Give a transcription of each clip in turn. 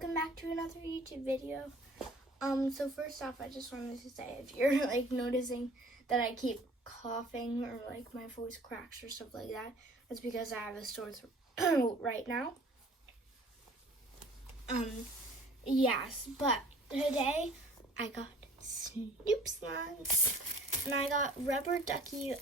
welcome back to another YouTube video. So first off, I just wanted to say, if you're like noticing that I keep coughing or like my voice cracks or stuff like that, that's because I have a sore throat right now. Yes, but today I got Snoop slimes and I got rubber Ducky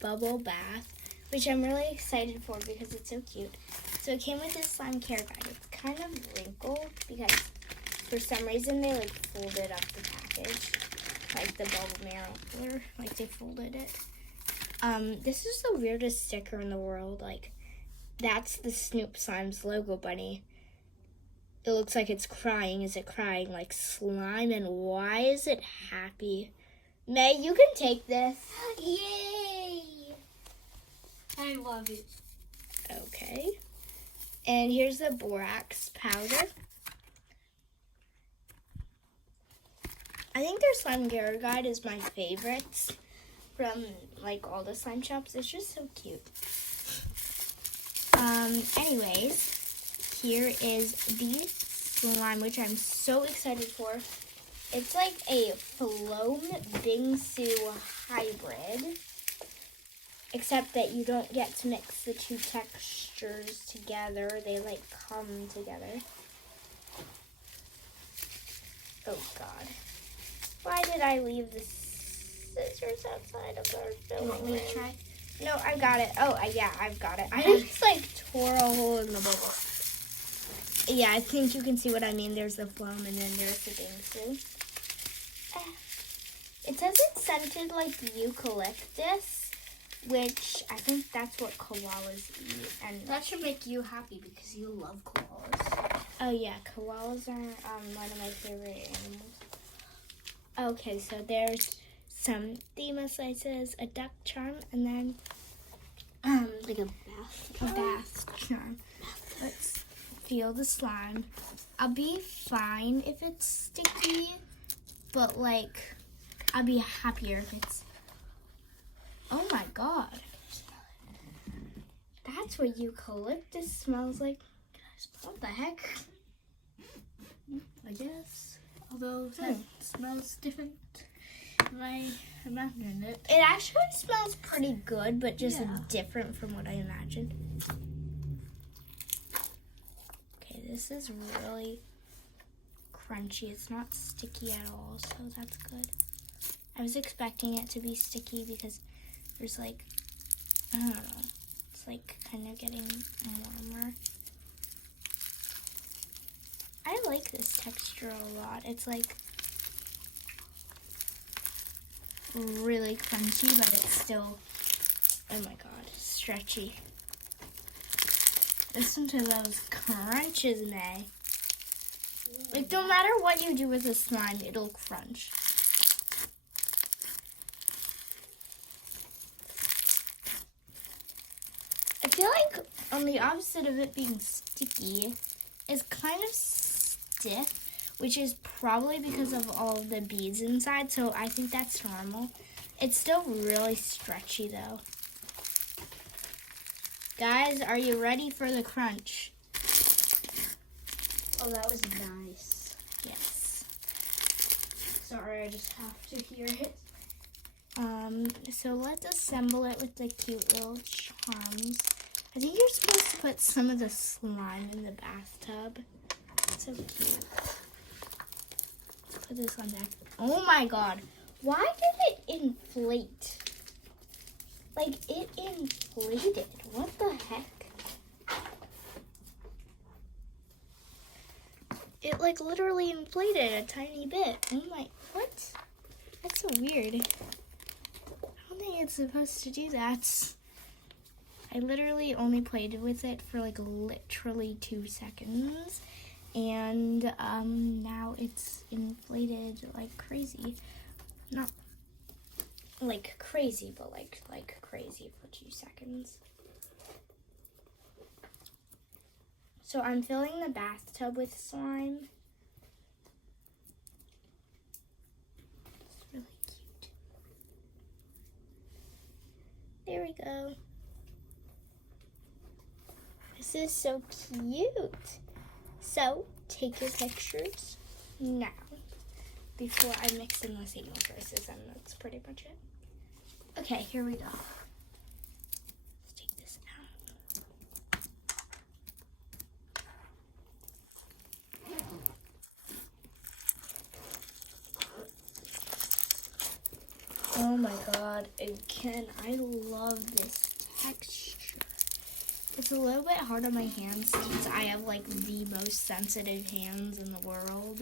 bubble bath, which I'm really excited for because it's so cute. So it came with this slime care guide. It's kind of wrinkled because for some reason they like folded up the package, like the bubble mirror, like they folded it. This is the weirdest sticker in the world. Like, that's the Snoop Slime's logo bunny. It looks like it's crying. Is it crying like slime? And why is it happy? May, you can take this. Yay! I love it. Okay. And here's the borax powder. I think their slime care guide is my favorite from like all the slime shops. It's just so cute. Anyways, here is the slime, which I'm so excited for. It's like a Floam Bingsu hybrid, except that you don't get to mix the two textures together. They like come together. Oh God. Why did I leave the scissors outside of our building? You want me to try? No, I got it. Oh, yeah, I've got it. I just like tore a hole in the bubble. Yeah, I think you can see what I mean. There's the foam and then there's the bingsu. It says it's scented like eucalyptus, which I think that's what koalas eat. And that should make you happy because you love koalas. Oh yeah, koalas are one of my favorite animals. Okay, so there's some thema slices, a duck charm, and then like a bath charm. Let's feel the slime. I'll be fine if it's sticky, but like I'll be happier if it's. Oh my God, that's what eucalyptus smells like. What the heck? I guess. Although that smells different than I imagined it. It actually smells pretty good, but just different from what I imagined. Okay, this is really crunchy. It's not sticky at all, so that's good. I was expecting it to be sticky because there's like, I don't know, it's like kind of getting warmer. I like this texture a lot. It's like really crunchy, but it's still, oh my God, stretchy. Listen to those crunches, May. Like, no matter what you do with the slime, it'll crunch. I feel like on the opposite of it being sticky, it's kind of stiff, which is probably because of all of the beads inside, so I think that's normal. It's still really stretchy though. Guys, are you ready for the crunch? Oh, that was nice. Yes. Sorry, I just have to hear it. So let's assemble it with the cute little charms. I think you're supposed to put some of the slime in the bathtub. So cute. Put this on deck. Oh my God. Why did it inflate? Like, it inflated. What the heck? It like literally inflated a tiny bit. Oh my, what? That's so weird. I don't think it's supposed to do that. I literally only played with it for like literally 2 seconds. And now it's inflated like crazy. Not like crazy, but like crazy for 2 seconds. So I'm filling the bathtub with slime. It's really cute. There we go. This is so cute. So, take your pictures now before I mix in the signal sources, and that's pretty much it. Okay, here we go. Let's take this out. Oh my god, again, I love this texture. It's a little bit hard on my hands since I have like the most sensitive hands in the world.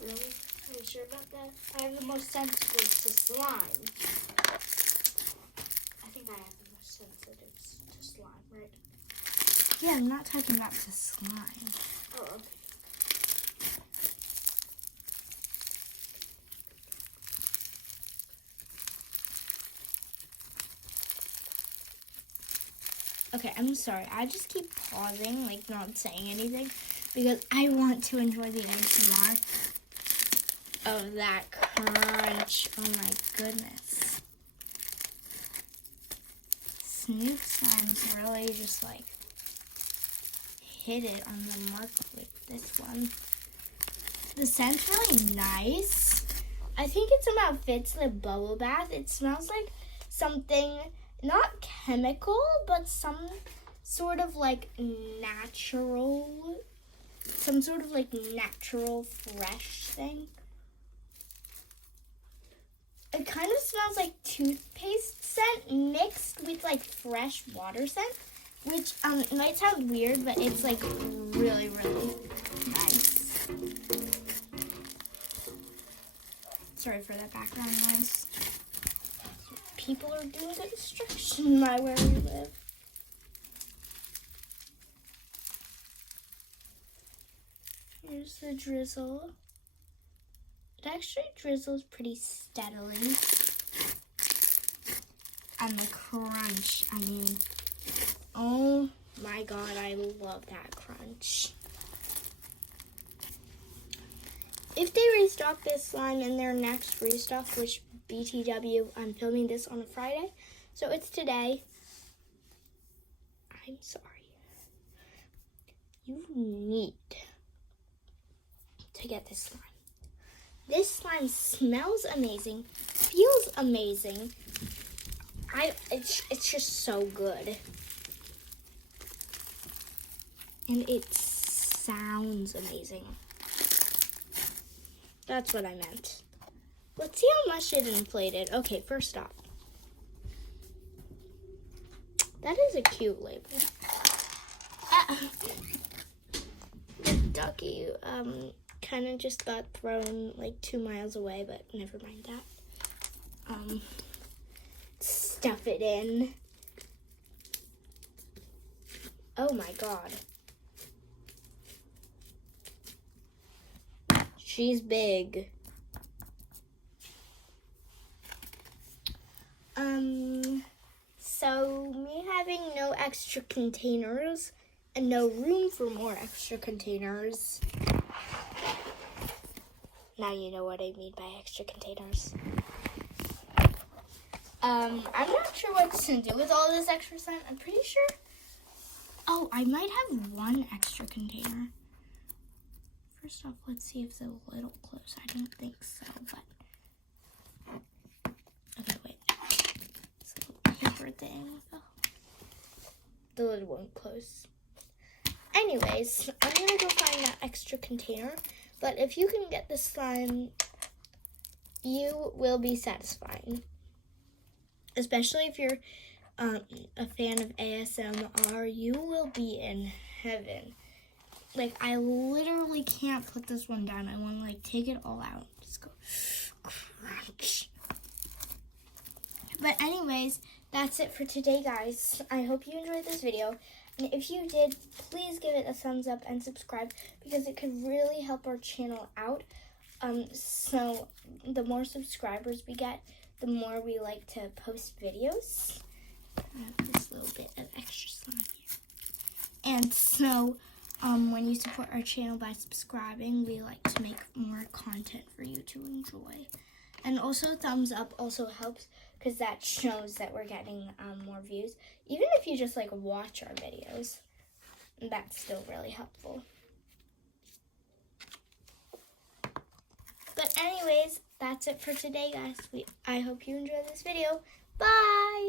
Really? Are you sure about that? I have the most sensitive to slime. I think I have the most sensitive to slime, right? Yeah, I'm not talking about the slime. Oh, okay. Okay, I'm sorry. I just keep pausing, like not saying anything, because I want to enjoy the ASMR of that crunch. Oh my goodness. Snoop slimes really just like hit it on the mark with this one. The scent's really nice. I think it somehow fits the bubble bath. It smells like something not chemical, but some sort of like natural, fresh thing. It kind of smells like toothpaste scent mixed with like fresh water scent, which it might sound weird, but it's like really, really nice. Sorry for that background noise. People are doing construction by where we live. Here's the drizzle. It actually drizzles pretty steadily. And the crunch, I mean, oh my god, I love that crunch. If they restock this slime in their next restock, which BTW, I'm filming this on a Friday, so it's today. I'm sorry. You need to get this slime. This slime smells amazing, feels amazing. It's just so good. And it sounds amazing. That's what I meant. Let's see how much it inflated. Okay, first off. That is a cute label. The Ducky kind of just got thrown like 2 miles away, but never mind that. Stuff it in. Oh my god. She's big. So me having no extra containers and no room for more extra containers. Now you know what I mean by extra containers. I'm not sure what to do with all this extra slime. I'm pretty sure. Oh, I might have one extra container. First off, let's see if the lid will close. I don't think so, but okay, wait. This little paper thing. Oh. The lid won't close. Anyways, I'm gonna go find that extra container. But if you can get this slime, you will be satisfied. Especially if you're a fan of ASMR, you will be in heaven. Like, I literally can't put this one down. I want to, like, take it all out. Just go crunch. But anyways, that's it for today, guys. I hope you enjoyed this video. And if you did, please give it a thumbs up and subscribe because it could really help our channel out. So the more subscribers we get, the more we like to post videos. I have this little bit of extra slime here. And so when you support our channel by subscribing, we like to make more content for you to enjoy. And also thumbs up also helps because that shows that we're getting more views. Even if you just like watch our videos, And that's still really helpful. But anyways, that's it for today, guys. I hope you enjoyed this video. Bye!